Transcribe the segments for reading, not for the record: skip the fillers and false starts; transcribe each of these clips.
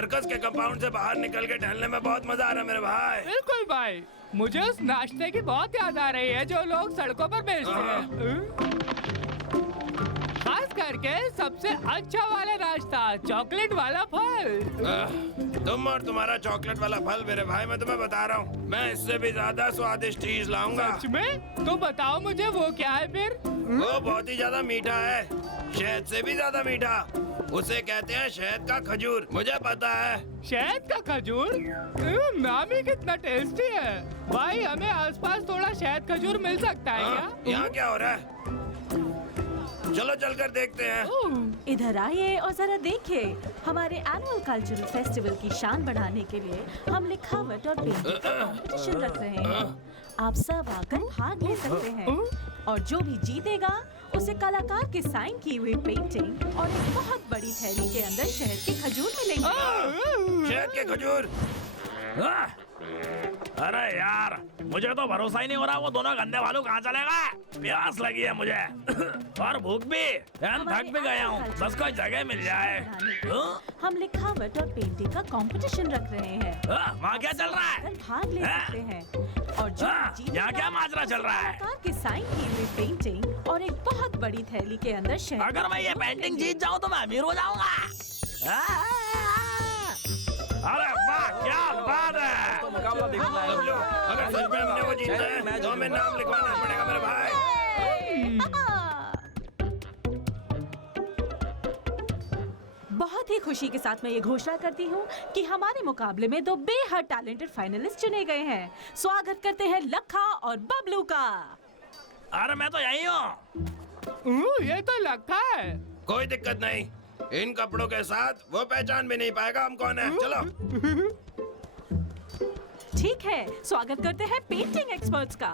Circus के compound से बाहर निकल के टहलने में बहुत मजा आ रहा है मेरे भाई। बिल्कुल भाई, मुझे उस नाश्ते की बहुत याद आ रही है जो लोग सड़कों पर बेचते हैं। खास करके सबसे अच्छा वाला नाश्ता, चॉकलेट वाला फल। तुम और तुम्हारा चॉकलेट वाला फल मेरे भाई, मैं तुम्हें बता रहा हूँ, मैं इससे भी ज्यादा स्वादिष्ट चीज लाऊंगा। सच में? तो बताओ मुझे वो क्या है फिर? वो बहुत ही ज्यादा मीठा है, शहद से भी ज्यादा मीठा। उसे कहते हैं शहद का खजूर। मुझे पता है। शहद का खजूर? नाम ही कितना टेस्टी है। भाई हमें आसपास थोड़ा शहद खजूर मिल सकता है क्या? यहाँ क्या हो रहा है? चलो चलकर देखते हैं। इधर आइए और जरा देखिए, हमारे एनुअल कल्चरल फेस्टिवल की शान बढ़ाने के लिए हम लिखावट और पेंटिंग का कंपटीशन रख रहे हैं। आप सब आकर भाग ले सकते हैं और जो भी जीतेगा उसे कलाकार की साइन की हुई पेंटिंग और एक बहुत बड़ी थैली के अंदर शहद के खजूर मिलेंगे। शहद के खजूर? अरे यार, मुझे तो भरोसा ही नहीं हो रहा, वो दोनों गंदे भालू कहाँ चले गए? प्यास लगी है मुझे और भूख भी। थक भी गया हूँ, बस कोई जगह मिल जाए। हम लिखावट और पेंटिंग का कंपटीशन रख रहे हैं। वहाँ क्या चल रहा है? भाग ले सकते हैं और जो यहाँ क्या माजरा चल रहा है? कलाकार की साइन की हुई पेंटिंग और एक बहुत बड़ी थैली के अंदर शहद। अगर मैं ये पेंटिंग जीत जाऊँ तो मैं अमीर हो जाऊंगा। अरे वाह, क्या बात है! तो मुकाबला देखना है। अगर सच में हमने वो जीता है तो हमें नाम लिखवाना पड़ेगा मेरे भाई। बहुत ही खुशी के साथ मैं ये घोषणा करती हूँ कि हमारे मुकाबले में दो बेहद टैलेंटेड फाइनलिस्ट चुने गए हैं। स्वागत करते हैं लखा और बबलू का। अरे मैं तो यही हूँ। ये तो लखा है। कोई दिक्कत नहीं, इन कपड़ों के साथ वो पहचान भी नहीं पाएगा हम कौन है। चलो। ठीक है, स्वागत करते हैं पेंटिंग एक्सपर्ट्स का।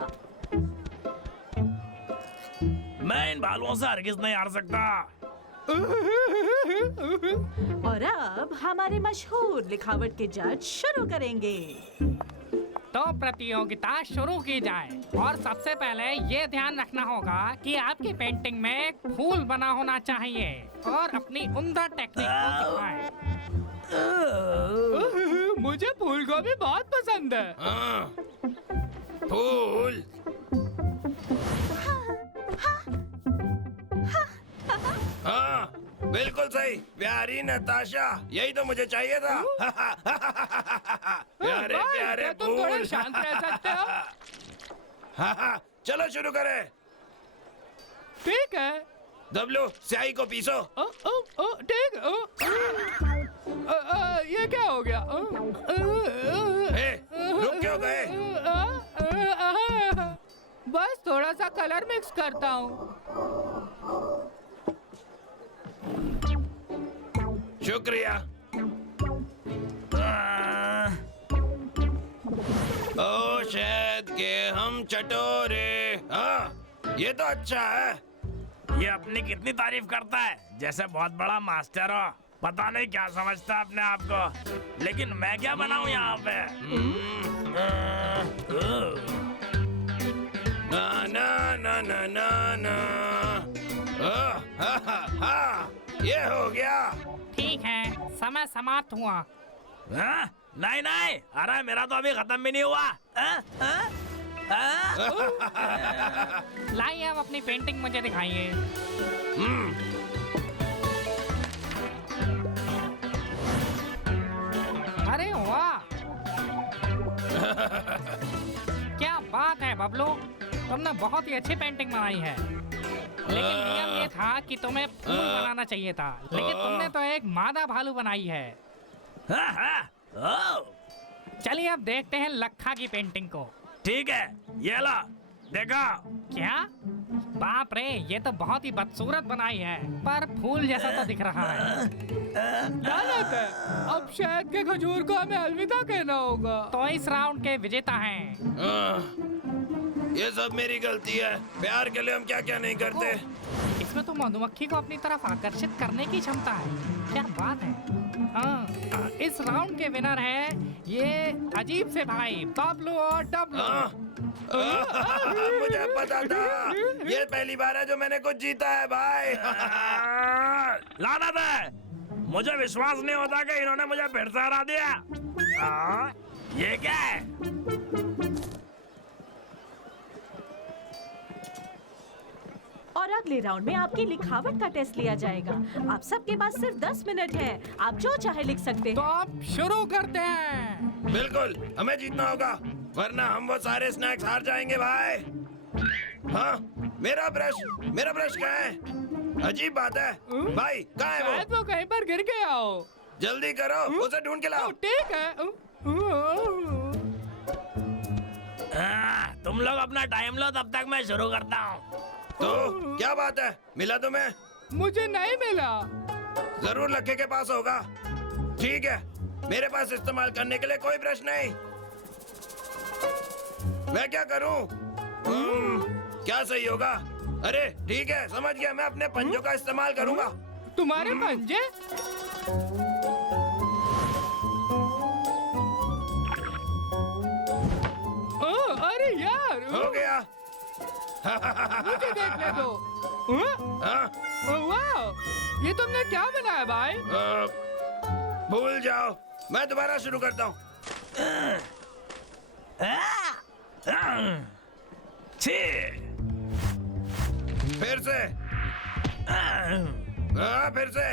मैं इन भालुओं से हरगिज नहीं हार सकता। और अब हमारे मशहूर लिखावट के जज शुरू करेंगे। तो प्रतियोगिता शुरू की जाए और सबसे पहले ये ध्यान रखना होगा कि आपकी पेंटिंग में एक फूल बना होना चाहिए और अपनी उम्दा टेक्निक को दिखाएं। मुझे फूल गोभी बहुत पसंद है। हाँ, फूल। हाँ, बिल्कुल सही, प्यारी नताशा, यही तो मुझे चाहिए था। प्यारे प्यारे तुम थोड़े फूल। शांत रह सकते हो? चलो शुरू करें। ठीक है। डब्लू, स्याही को पीसो। ठीक। ये क्या हो गया? हे, रुक क्यों गए? बस थोड़ा सा कलर मिक्स करता हूँ। शुक्रिया। ओ शहद के हम चटोरे। हाँ, ये तो अच्छा है। ये अपनी कितनी तारीफ करता है, जैसे बहुत बड़ा मास्टर हो। पता नहीं क्या समझता अपने आप को, लेकिन मैं क्या बनाऊं यहाँ पे? ना ना ना ना ना ना। हा, ये हो गया। ठीक है, समय समाप्त हुआ। नहीं नहीं, अरे मेरा तो अभी खत्म भी नहीं हुआ। लाइए अब अपनी पेंटिंग मुझे दिखाइए। अरे वाह, क्या बात है बबलू, तुमने बहुत ही अच्छी पेंटिंग बनाई है। लेकिन नियम ये था कि तुम्हें फूल बनाना चाहिए था, लेकिन तुमने तो एक मादा भालू बनाई है। चलिए अब देखते हैं लखा की पेंटिंग को। ठीक है, ये लो, देखो। क्या बाप रे, ये तो बहुत ही बदसूरत बनाई है, पर फूल जैसा तो दिख रहा है। गलत है, अब शहद के खजूर को हमें अलविदा कहना होगा। तो इस राउंड के विजेता हैं। ये सब मेरी गलती है, प्यार के लिए हम क्या क्या नहीं करते। इसमें तो मधुमक्खी को अपनी तरफ आकर्षित करने की क्षमता है। क्या बात है। इस राउंड के विनर हैं ये अजीब से भाई बबलू और डब्लू। मुझे पता था, ये पहली बार है जो मैंने कुछ जीता है भाई। लानत है, मुझे विश्वास नहीं होता कि इन्होंने मुझे फिर से हरा दिया। ये क्या है? और अगले राउंड में आपकी लिखावट का टेस्ट लिया जाएगा। आप सबके पास सिर्फ 10 मिनट है, आप जो चाहे लिख सकते तो हैं। आप शुरू करते हैं। बिल्कुल, हमें जीतना होगा, वरना हम वो सारे स्नैक्स हार जाएंगे भाई। हाँ, मेरा ब्रश कहाँ है? अजीब बात है भाई, कहाँ है शायद वो कहीं पर गिर गया हो। जल्दी करो, उसे ढूंढ के लाओ। ठीक है। तुम लोग अपना टाइम लो, तब तक मैं शुरू करता हूँ। तो क्या बात है, मिला तुम्हें? मुझे नहीं मिला। जरूर लक्के के पास होगा। ठीक है, मेरे पास इस्तेमाल करने के लिए कोई ब्रश नहीं। मैं क्या करूं? क्या सही होगा? अरे ठीक है, समझ गया, मैं अपने पंजों का इस्तेमाल करूंगा। तुम्हारे पंजे? अरे यार, हो गया। मुझे देखने दो। हाँ? वाह, ये तुमने क्या बनाया भाई? भूल जाओ, मैं दोबारा शुरू करता हूँ। छी! फिर से। हाँ, फिर से।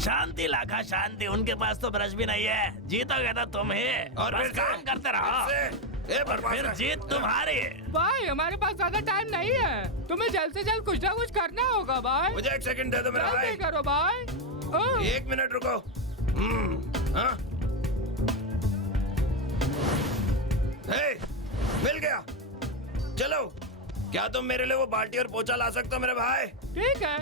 शांति लाखा शांति, उनके पास तो ब्रश भी नहीं है। जीतोगे तो तुम ही। और बस फिर से, काम करते रहो। फिर फिर जीत तुम्हारी। भाई हमारे पास ज्यादा टाइम नहीं है, तुम्हें जल्द से जल्द कुछ ना कुछ करना होगा भाई। मुझे एक सेकंड दे दो मेरा जल्दी भाई। करो भाई। 1 मिनट रुको। हाँ? हे, मिल गया। चलो, क्या तुम मेरे लिए वो बाल्टी और पोछा ला सकते हो मेरे भाई? ठीक है।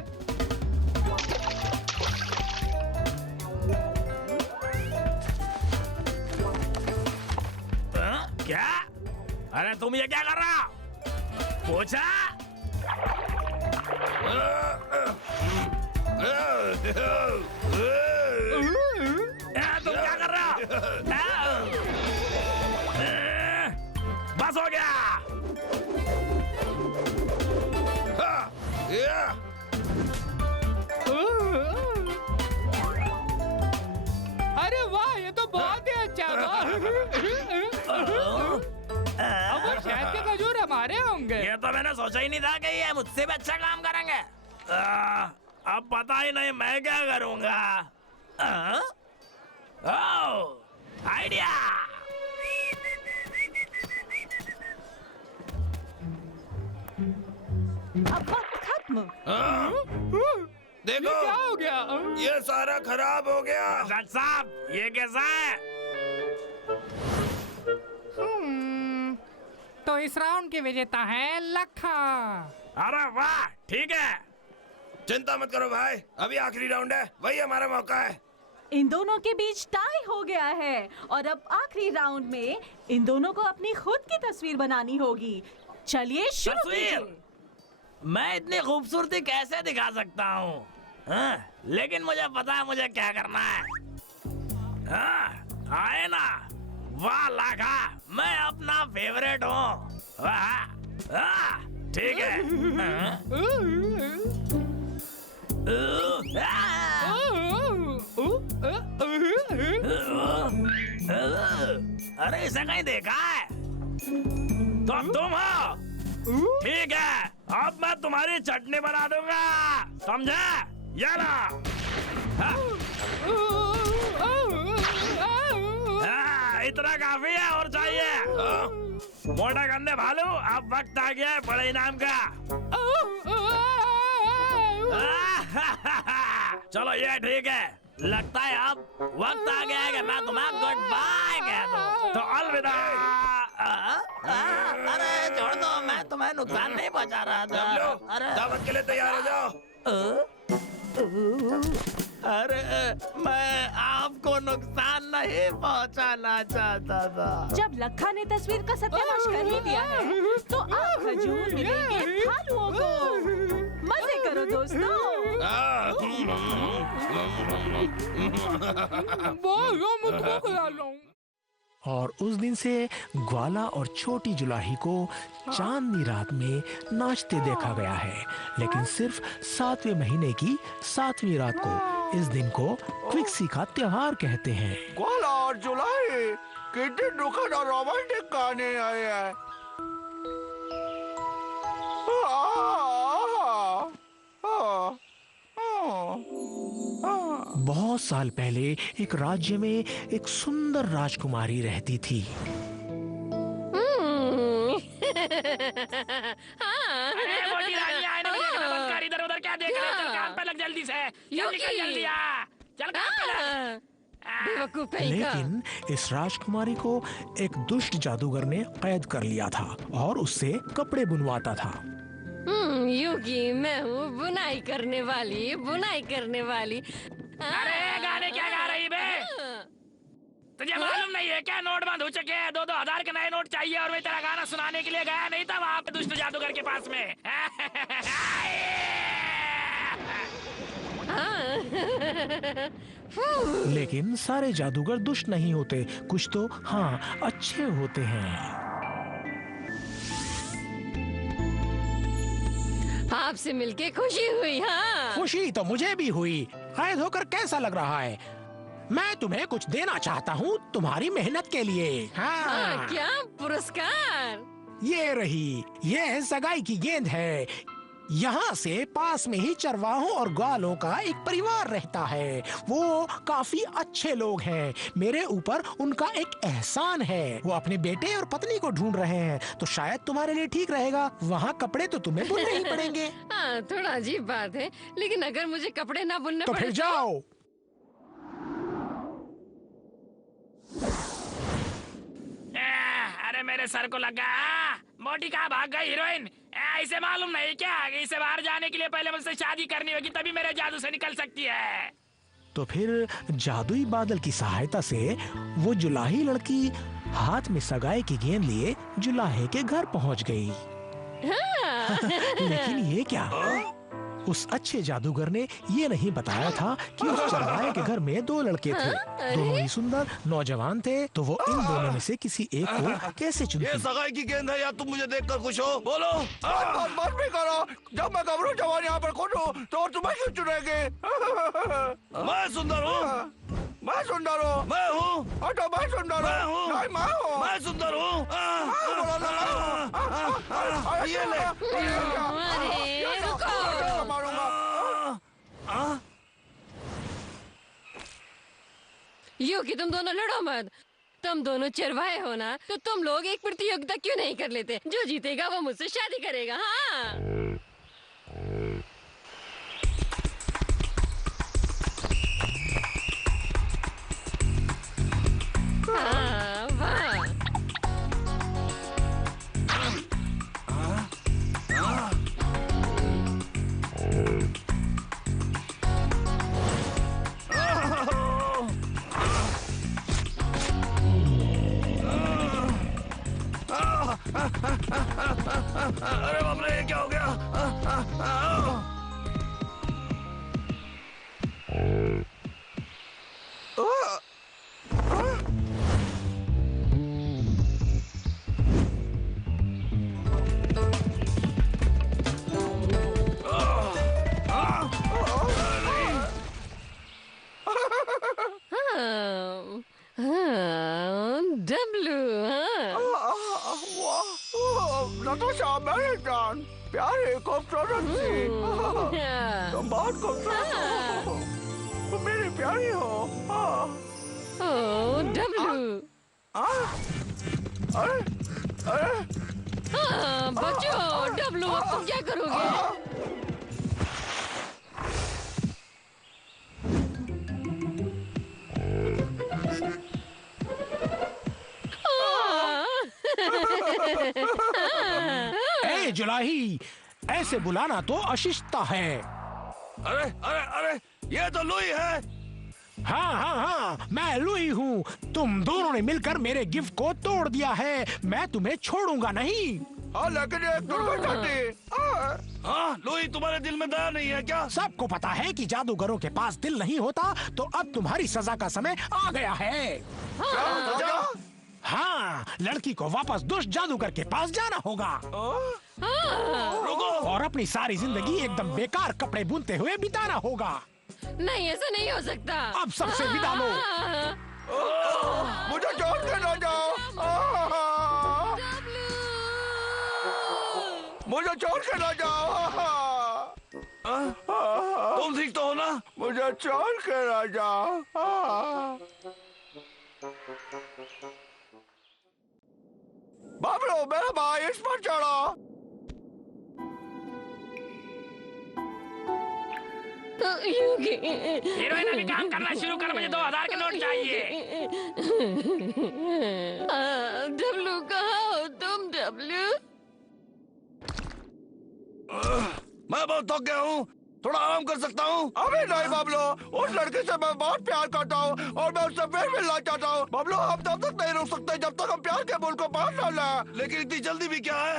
क्या? अरे तुम ये क्या कर रहा हो? पोछा? तुम क्या कर रहा हो? बस हो गया। अरे वाह, ये तो बहुत ही अच्छा था। अब वो शहद के खजूर हमारे होंगे। ये तो मैंने सोचा ही नहीं था कि ये मुझसे भी अच्छा काम करेंगे। अब पता ही नहीं मैं क्या करूंगा। आइडिया! अब वक्त खत्म। देखो, क्या हो गया? ये सारा खराब हो गया। जज साहब, ये कैसा है? तो इस राउंड के विजेता है लखा। अरे वाह, ठीक है। चिंता मत करो भाई, अभी आखिरी राउंड है, वही हमारा मौका है। इन दोनों के बीच टाई हो गया है और अब आखिरी राउंड में इन दोनों को अपनी खुद की तस्वीर बनानी होगी। चलिए शुरू तस्वीर? कीजिए। मैं इतनी खूबसूरती कैसे दिखा सकता हूँ? लेकिन मुझे पता है मुझे क्या करना है। आए ना, वाह लाखा, मैं अपना फेवरेट हूँ। वाह, ठीक है। अरे इसे कहीं देखा है? तो तुम हो? ठीक है, अब मैं तुम्हारी चटनी बना दूंगा, समझे? ये ला। इतना काफी है, और चाहिए? मोटा गंदे भालू, अब वक्त आ गया है बड़े इनाम का। चलो ये ठीक है, लगता है अब वक्त आ गया है कि मैं तुम्हें गुड बाय कह दूं। तो अलविदा। अरे छोड़ दो, मैं तुम्हें नुकसान नहीं पहुंचा रहा था। अरे दावत के लिए तैयार हो जाओ। अरे मैं आपको नुकसान नहीं पहुंचाना चाहता था। जब लखा ने तस्वीर का सत्यानाश कर ही दिया है, तो आप खजूर मिलेंगे भालुओं को। मजे करो दोस्तों। वो मुझको खिला लो। और उस दिन से ग्वाला और छोटी जुलाही को चांदनी रात में नाचते देखा गया है, लेकिन सिर्फ 7वें महीने की 7वीं रात को। इस दिन को क्विक्सी का त्योहार कहते हैं। ग्वाला और जुलाई कितने दुखद और रोमांटिक गाने आए हैं। बहुत साल पहले एक राज्य में एक सुंदर राजकुमारी रहती थी। अरे मोटी रानी आए ना, मुझे देखना बंद कर, इधर उधर क्या देख रहे हो? चल काम पे लग जल्दी से, चल निकल जल्दी आ, चल काम पे लग। बेवकूफ कहीं का। लेकिन इस राजकुमारी को एक दुष्ट जादूगर ने कैद कर लिया था और उससे कपड़े बुनवाता था। युगी, मैं हूँ बुनाई करने वाली। अरे गाने क्या गा रही बे? तुझे मालूम नहीं है क्या नोट बंद हो चुके हैं? 2-2 हजार के नए नोट चाहिए और मैं तेरा गाना सुनाने के लिए गया नहीं था वहाँ पे दुष्ट जादूगर के पास में। लेकिन सारे जादूगर दुष्ट नहीं होते, कुछ तो हाँ अच्छे होते हैं। आपसे मिलके खुशी हुई। हाँ, खुशी तो मुझे भी हुई। कैद होकर कैसा लग रहा है? मैं तुम्हें कुछ देना चाहता हूँ तुम्हारी मेहनत के लिए। हाँ। क्या पुरस्कार? ये रही, ये है सगाई की गेंद है। यहाँ से पास में ही चरवाहों और ग्वालों का एक परिवार रहता है। वो काफी अच्छे लोग हैं। मेरे ऊपर उनका एक एहसान है। वो अपने बेटे और पत्नी को ढूंढ रहे हैं, तो शायद तुम्हारे लिए ठीक रहेगा। वहाँ कपड़े तो तुम्हें बुनने ही पड़ेंगे। हाँ, थोड़ा अजीब बात है, लेकिन अगर मुझे कपड़े ना बुनने तो पड़े फिर जाओ। अरे मेरे सर को लगा। मोटी कहाँ भाग गई हीरोइन? इसे मालूम नहीं क्या इसे बाहर जाने के लिए पहले मुझसे शादी करनी होगी, तभी मेरे जादू से निकल सकती है। तो फिर जादुई बादल की सहायता से वो जुलाही लड़की हाथ में सगाई की गेंद लिए जुलाहे के घर पहुंच गई। लेकिन ये क्या? उस अच्छे जादूगर ने ये नहीं बताया था कि उस चरवाहे के घर में 2 लड़के थे। दोनों ही सुंदर नौजवान थे, तो वो इन दोनों में से किसी एक को कैसे ये चुनती? सगाई की गेंद है या तुम मुझे देखकर खुश हो? बोलो। बस भी करो। जब मैं गबरू जवान यहाँ पर खुद हूँ तो तुम्हें क्यों चुनेंगे? मैं सुंदर हूँ। मैं सुंदर हूँ। मैं हूँ। तो मैं सुंदर मैं हूँ। नहीं, मैं हूँ। मैं सुंदर हूँ। ये ले। अरे रुको। मारूंगा। युगी, तुम दोनों लड़ो मत। तुम दोनों चरवाहे हो ना, तो तुम लोग एक प्रतियोगिता क्यों नहीं कर लेते? जो जीतेगा वो मुझसे शादी करेगा। हाँ, हाँ, वाह। अरे बाप रे, ये क्या हो गया? डब्लू। नताशा, मेरी जान, प्यारी खूबसूरत सी, तुम बहुत खूबसूरत हो। तुम मेरी प्यारी हो। ओ डब्लू। अरे अरे बच्चों, डब्लू अब तुम क्या करोगे? ए जुलाही, ऐसे बुलाना तो अशिष्टता है। अरे अरे अरे, ये तो लुई है। हाँ हाँ हाँ, मैं लुई हूँ। तुम दोनों ने मिलकर मेरे गिफ्ट को तोड़ दिया है। मैं तुम्हें छोड़ूंगा नहीं। लेकिन ये दुर्घटना थी। हाँ, लुई, तुम्हारे दिल में दया नहीं है क्या? सबको पता है कि जादूगरों के पास दिल नहीं होता, तो अब तुम्हारी सजा का समय आ गया है। लड़की को वापस दुष्ट जादूगर के पास जाना होगा रुको। और अपनी सारी जिंदगी एकदम बेकार कपड़े बुनते हुए बिताना होगा। नहीं, ऐसा नहीं हो सकता। अब सबसे विदा लो। मुझे छोड़ के ना जाओ। मुझे छोड़ के ना जाओ। तुम ठीक तो हो ना? मुझे छोड़ के ना जाओ। बाबलो, मेरा भाई इस पर चढ़ो। युगी, हीरोइन अभी काम करना शुरू कर, मुझे 2000 के नोट चाहिए। डब्लू कहाँ हो तुम? डब्लू, मैं बहुत थक गया हूँ, थोड़ा आराम कर सकता हूँ? अभी नहीं बाबलो, उस लड़के से मैं बहुत प्यार करता हूँ और मैं उससे फिर मिलना चाहता हूँ। बाबलो, हम तब तक नहीं रुक सकते जब तक हम प्यार के बोल को पार न लें। लेकिन इतनी जल्दी भी क्या है?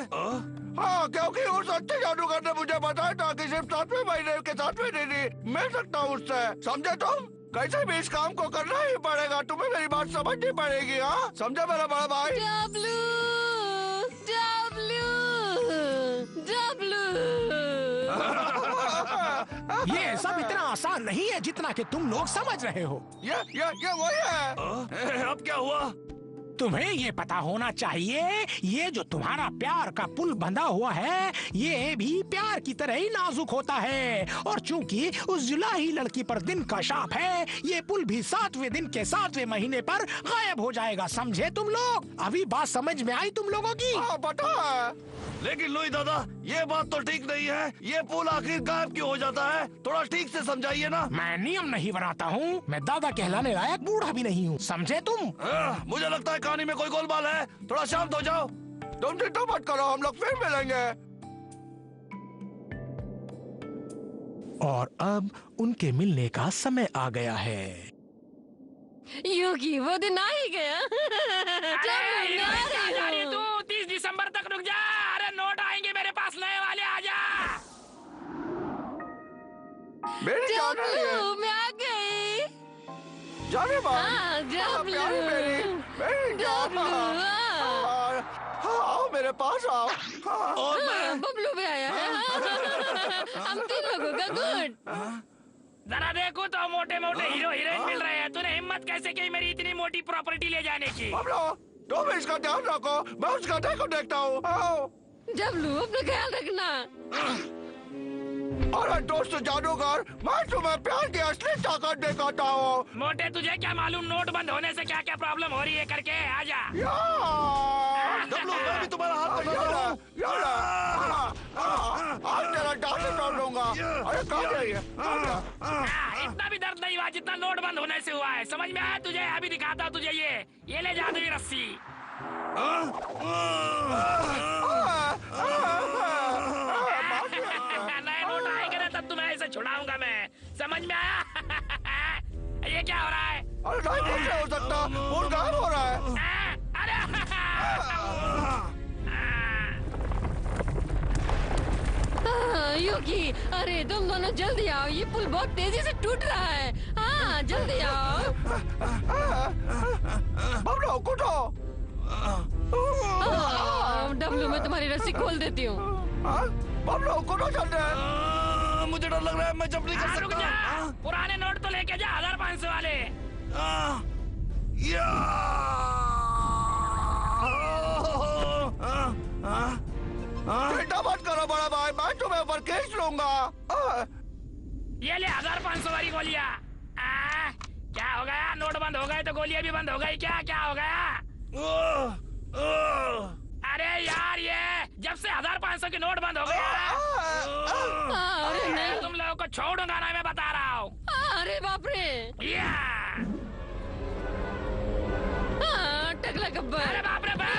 हाँ, क्योंकि उस अच्छे जादूगर ने मुझे बताया था कि सिर्फ 7वें महीने के 7वें दिन ही मिल सकता हूँ उससे। समझे तुम? कैसे भी इस काम को करना ही पड़ेगा। तुम्हें मेरी बात समझनी पड़ेगी। हाँ, समझे मेरा बड़ा भाई? W, W, W. ये सब इतना आसान नहीं है जितना कि तुम लोग समझ रहे हो। ये वही है। अब क्या हुआ? तुम्हें ये पता होना चाहिए, ये जो तुम्हारा प्यार का पुल बंधा हुआ है, ये भी प्यार की तरह ही नाजुक होता है। और चूंकि उस जुलाही लड़की पर दिन का शाप है, ये पुल भी 7वें दिन के 7वें महीने पर गायब हो जाएगा। समझे तुम लोग? अभी बात समझ में आई तुम लोगों की? हाँ, पता है। लेकिन लुई दादा, ये बात तो ठीक नहीं है। ये पुल आखिर गायब क्यों हो जाता है? थोड़ा ठीक से समझाइए ना। मैं नियम नहीं बनाता हूँ, मैं दादा कहलाने लायक बूढ़ा भी नहीं हूँ। समझे तुम? मुझे लगता है कहानी में कोई गोलमाल है। थोड़ा शांत हो जाओ। तुम चिंता मत करो, हम लोग फिर मिलेंगे। और अब उनके मिलने का समय आ गया है। युगी, वो दिन आ ही गया। अरे जा रही तू 30 दिसंबर तक रुक जा। अरे नोट आएंगे मेरे पास नए वाले, आ जा। मेरी जान है ये। डब्लू, मैं आ गई। जाने बात। हाँ, डब्लू, प्यारी मेरी जान। डब्लू, हाँ। हाँ, आओ मेरे पास आओ। हाँ। और हाँ, बबलू भी आया है। हम 3 लोगों का गुड। जरा देखो तो मोटे मोटे हीरो हीरोइन मिल रहे हैं। तूने हिम्मत कैसे की मेरी इतनी मोटी प्रॉपर्टी ले जाने की? बाबलो, तुम इसका ध्यान रखो, मैं उस गधे को देखता हूँ। आओ। डब्लू, अपना ख्याल रखना। अरे दोस्त जादूगर, मैं तुम्हें प्यार की असली ताकत दिखाता हूँ। मोटे, तुझे क्या मालूम नोट बंद होने से क्या क्या प्रॉब्लम हो रही है करके? आजा। डब्लू, मैं भी तुम्हारा हाथ पकड़ रहा हूँ। आज तेरा डांस तोड़ दूंगा। अरे कहाँ गई है? इतना भी दर्द नहीं हुआ जितना नोट बंद होने से हुआ है। समझ में आया तुझे? अभी दिखाता हूँ तुझे। ये ले जादुई रस्सी। नए नोट आएंगे ना तब तुम्हें ऐसे छुड़ाऊंगा मैं। समझ में आया? ये क्या हो रहा है? अरे नहीं, कुछ नहीं हो सकता। फोन गायब हो रहा है। अरे युगी, अरे तुम दोनों जल्दी आओ, ये पुल बहुत तेजी से टूट रहा है। हाँ, जल्दी आओ। बाबलो, कुटो। डब्लू, मैं तुम्हारी रस्सी खोल देती हूँ। बाबलो, कुटो चलते हैं। मुझे डर लग रहा है, मैं जंप नहीं कर रुक सकता। जा। पुराने नोट तो लेके जा, 1500 वाले। चिंता मत करो बड़ा भाई, मैं तुम्हें ऊपर खींच लूंगा। ये ले 1500 वाली गोलियां। क्या हो गया? नोट बंद हो गए तो गोलियां भी बंद हो गई क्या? क्या हो गया? अरे यार, ये जब से 1500 के नोट बंद हो गया, अरे नहीं, तुम लोगों को छोड़ूंगा ना, मैं बता रहा हूँ। अरे बाप रे। टकला गब्बर। अरे बाप रे बाप।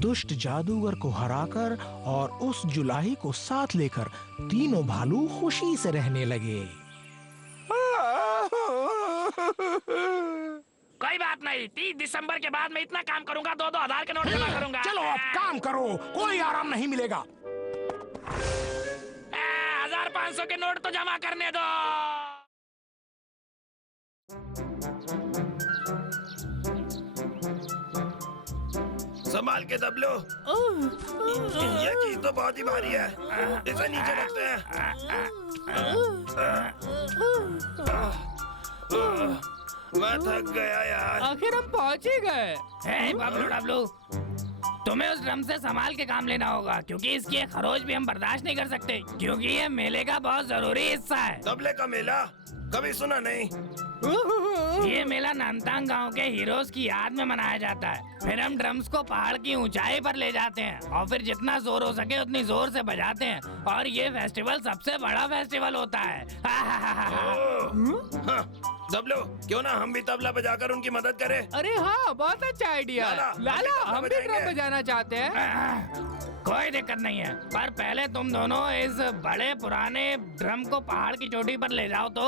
दुष्ट जादूगर को हराकर और उस जुलाही को साथ लेकर तीनों भालू खुशी से रहने लगे। कोई बात नहीं, 30 दिसंबर के बाद मैं इतना काम करूंगा, 2-2 हजार के नोट जमा करूंगा। चलो अब काम करो, कोई आराम नहीं मिलेगा। 1500 के नोट तो जमा करने दो। संभाल के दबलो। ये चीज तो बहुत ही भारी है, इसे नीचे रखते हैं। मैं थक गया यार। आखिर हम पहुंच ही गए। हे बबलू डबलू, तुम्हें उस ड्रम से संभाल के काम लेना होगा, क्योंकि इसकी एक खरोच भी हम बर्दाश्त नहीं कर सकते, क्योंकि ये मेले का बहुत जरूरी हिस्सा है। तबले का मेला कभी सुना नहीं। ये मेला नानतांग गांव के हीरोज की याद में मनाया जाता है। फिर हम ड्रम्स को पहाड़ की ऊंचाई पर ले जाते हैं और फिर जितना जोर हो सके उतनी जोर से बजाते हैं, और ये फेस्टिवल सबसे बड़ा फेस्टिवल होता है। हाँ, दबलो, क्यों ना हम भी तबला बजाकर उनकी मदद करें? अरे हाँ, बहुत अच्छा आइडिया। लाला, हम भी बजाएंगे। ड्रम बजाना चाहते हैं। कोई दिक्कत नहीं है, पर पहले तुम दोनों इस बड़े पुराने ड्रम को पहाड़ की चोटी पर ले जाओ तो।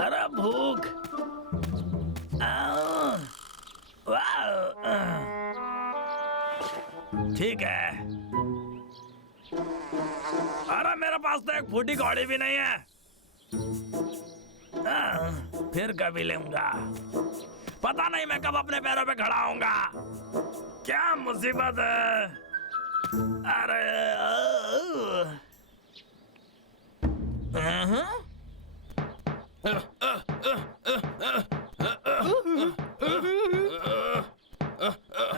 अरे भूख। ठीक है। अरे मेरे पास तो एक फूटी घोड़ी भी नहीं है। फिर कभी लूंगा। पता नहीं मैं कब अपने पैरों पे खड़ा होऊंगा। क्या मुसीबत है। अरे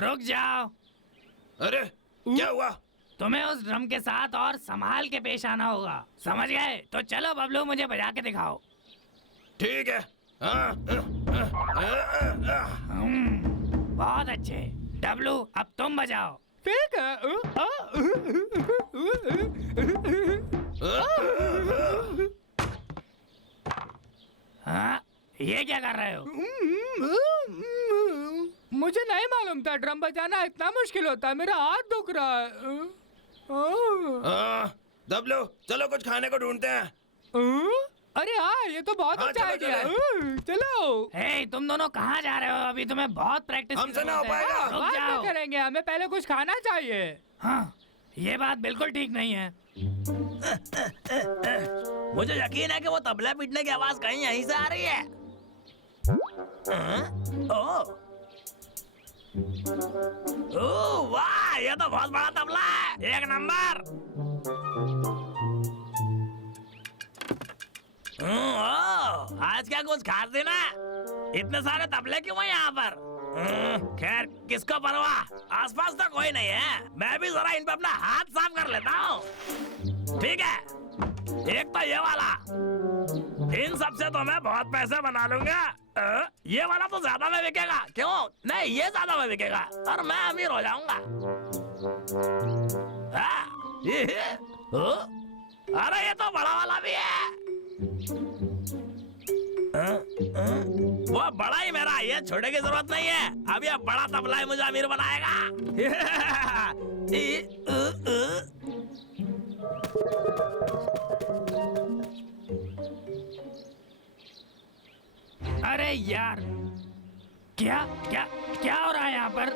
रुक जाओ। अरे क्या हुआ? तुम्हें उस ड्रम के साथ और संभाल के पेश आना होगा, समझ गए? तो चलो बबलू, मुझे बजा के दिखाओ। ठीक है। बहुत अच्छे। डब्लू, अब तुम बजाओ। ठीक है। हाँ, ये क्या कर रहे हो? मुझे नहीं मालूम था ड्रम बजाना इतना मुश्किल होता है। मेरा हाथ दुख रहा है। दबलो, चलो कुछ खाने को ढूंढते हैं। अरे हाँ, ये तो बहुत हाँ, अच्छा चलो, आइडिया है। चलो। हे, तुम दोनों कहाँ जा रहे हो? अभी तुम्हें बहुत प्रैक्टिस हमसे ना हो पाएगा। रुक जाओ। करेंगे, हमें पहले कुछ खाना चाहिए। हाँ, ये बात बिल्कुल ठीक नहीं है। मुझे यकीन है कि वो तबला पीटने की आवाज कहीं यहीं से आ रही है। ओह वाह, ये तो बहुत बड़ा तबला है। एक नंबर। आज क्या कुछ खास दिन है? इतने सारे तबले क्यों हैं यहाँ पर? खैर, किसको परवाह। आसपास तो कोई नहीं है। मैं भी जरा इन पे अपना हाथ साफ कर लेता हूँ। ठीक है, एक तो ये वाला। इन सब से तो मैं बहुत पैसे बना लूंगा। ये वाला तो ज्यादा में बिकेगा। क्यों नहीं, ये ज्यादा में बिकेगा और मैं अमीर हो जाऊंगा। अरे ये तो बड़ा वाला भी है। वो बड़ा ही मेरा, ये छोटे की जरूरत नहीं है। अब ये बड़ा तबला ही मुझे अमीर बनाएगा। अरे यार, क्या क्या क्या हो रहा है यहाँ पर?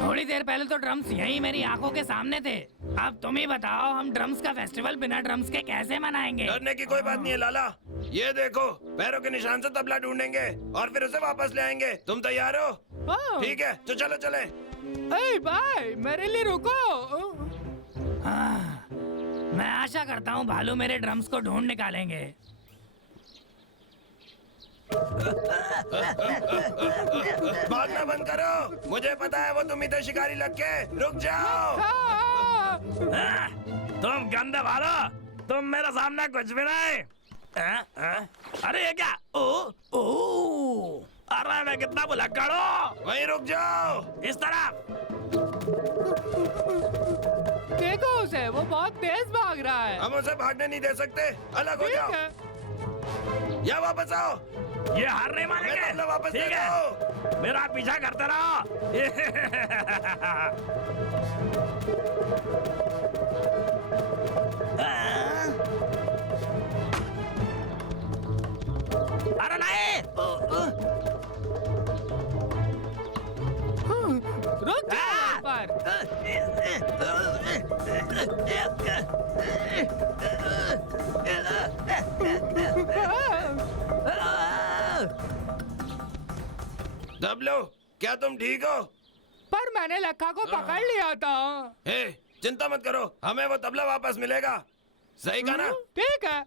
थोड़ी देर पहले तो ड्रम्स यही मेरी आंखों के सामने थे। अब तुम ही बताओ, हम ड्रम्स का फेस्टिवल बिना ड्रम्स के कैसे मनाएंगे? डरने की कोई बात नहीं है लाला। ये देखो, पैरों के निशान से तबला ढूंढेंगे और फिर उसे वापस ले आएंगे। तुम तैयार हो? ठीक है, तो चलो चले। बाय, मेरे लिए रुको। मैं आशा करता हूँ भालू मेरे ड्रम्स को ढूंढ निकालेंगे। भागना बंद करो। मुझे पता है वो तुम इधर शिकारी लग के। रुक जाओ। तुम गंदे भालो, तुम मेरे सामने कुछ भी नहीं। अरे ये क्या? अरे मैं कितना भुलक्कड़ हूँ। वहीं रुक जाओ। इस तरफ। देखो उसे, वो बहुत तेज भाग रहा है। हम उसे भागने नहीं दे सकते। अलग हो जाओ या वापस आओ। ये हार नहीं मानेंगे। मैं तबला वापस ठीक दे है, दो। मेरा पीछा करते रहो। अरे नहीं। रुक जा। पर। दबलो, क्या तुम ठीक हो? पर मैंने लखा को पकड़ लिया था। हे, चिंता मत करो, हमें वो तबला वापस मिलेगा। सही कहा ना? ठीक है।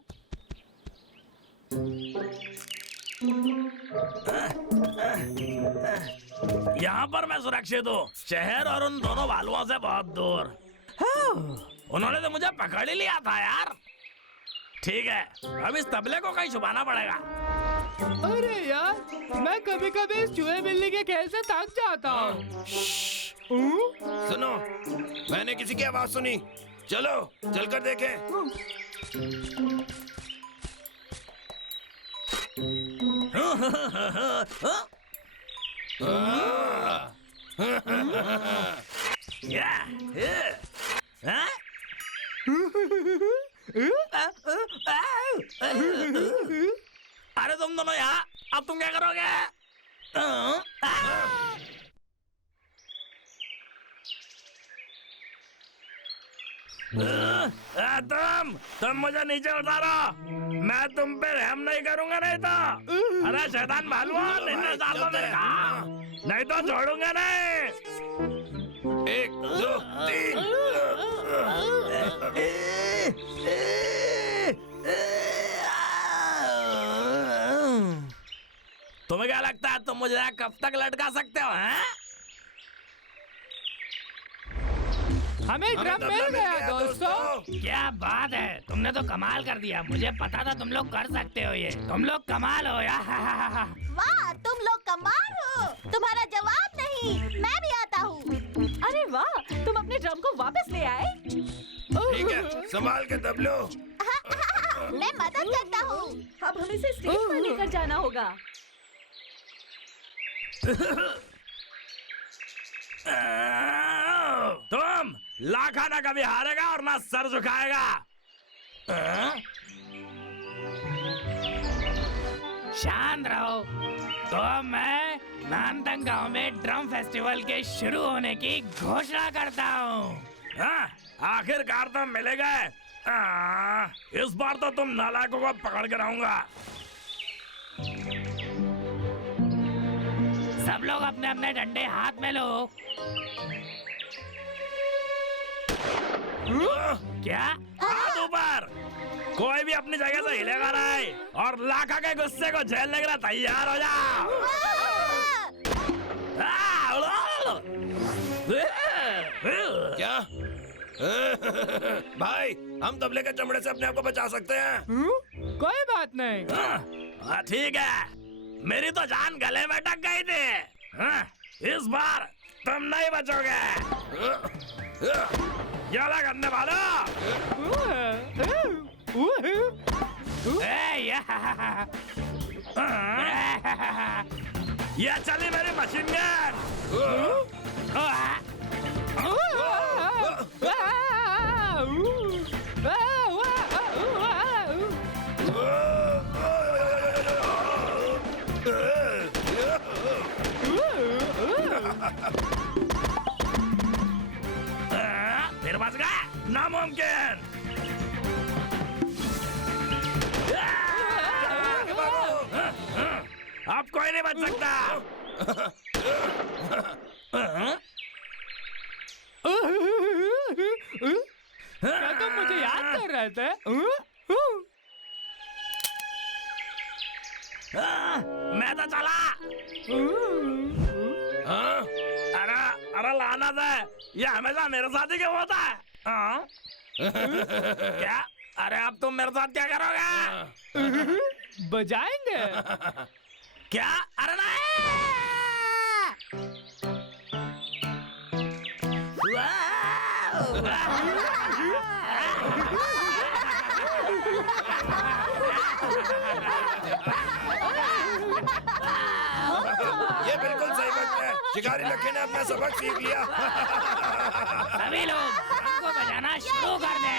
यहाँ पर मैं सुरक्षित हूँ, शहर और उन दोनों भालुओं से बहुत दूर। उन्होंने तो मुझे पकड़ ही लिया था यार। ठीक है, अब इस तबले को कहीं छुपाना पड़ेगा। अरे यार, मैं कभी कभी इस चूहे बिल्ली के खेल से थक जाता हूँ। सुनो, मैंने किसी की आवाज सुनी। चलो, चलकर देखें। अरे तुम दोनों यहाँ, अब तुम क्या करोगे? तुम मुझे नीचे उतारो, मैं तुम पे रहम नहीं करूंगा नहीं तो। अरे शैतान भालुओं, नीचे उतार दो मेरे को, नहीं तो छोड़ूंगा नहीं। 1, 2, 3। तुम्हें क्या लगता है तुम मुझे कब तक लटका सकते हो? हैं? हमें ड्रम मिल गया दोस्तों। क्या बात है, तुमने तो कमाल कर दिया। मुझे पता था तुम लोग कर सकते हो ये। तुम लोग कमाल हो यार। वाह, तुम लोग कमाल हो। तुम्हारा जवाब नहीं, मैं भी आता हूँ। अरे वाह, तुम अपने ड्रम को वापस ले आए। ठीक है, संभाल के दबलो। मैं मदद करता हूँ। अब हमें इसे स्टेज पर लेकर जाना होगा। तुम लाखा ना कभी हारेगा और ना सर झुकाएगा। शांत रहो। तो मैं नानतंग गांव में ड्रम फेस्टिवल के शुरू होने की घोषणा करता हूँ। आखिरकार तुम मिले गए। इस बार तो तुम नालायकों को पकड़ कर आऊंगा। सब लोग अपने अपने डंडे हाथ में लो। क्या? हाथ ऊपर। कोई भी अपनी जगह से हिलेगा नहीं और लाखा के गुस्से को झेलने के लिए तैयार हो जाओ। क्या? भाई, हम तबले के चमड़े से अपने आप को बचा सकते हैं। कोई बात नहीं। ठीक है, मेरी तो जान गले में अटक गई थी। इस बार तुम नहीं बचोगे। क्या करने वाला? ये चली मेरी मशीन गन। फिर बच गए? नामुमकिन। अब कोई नहीं बच सकता। क्या तुम मुझे याद कर रहे थे? मैं तो चला। अरे अरे लानत है, ये हमेशा मेरे साथ ही क्यों होता है? क्या? अरे अब तुम मेरे साथ क्या करोगे? बजाएंगे। क्या? अरे नहीं। ये बिल्कुल सही बात है। शिकारी लखे ने अपना सबक सीख लिया। सभी लोग ड्रम को बजाना शुरू कर दें।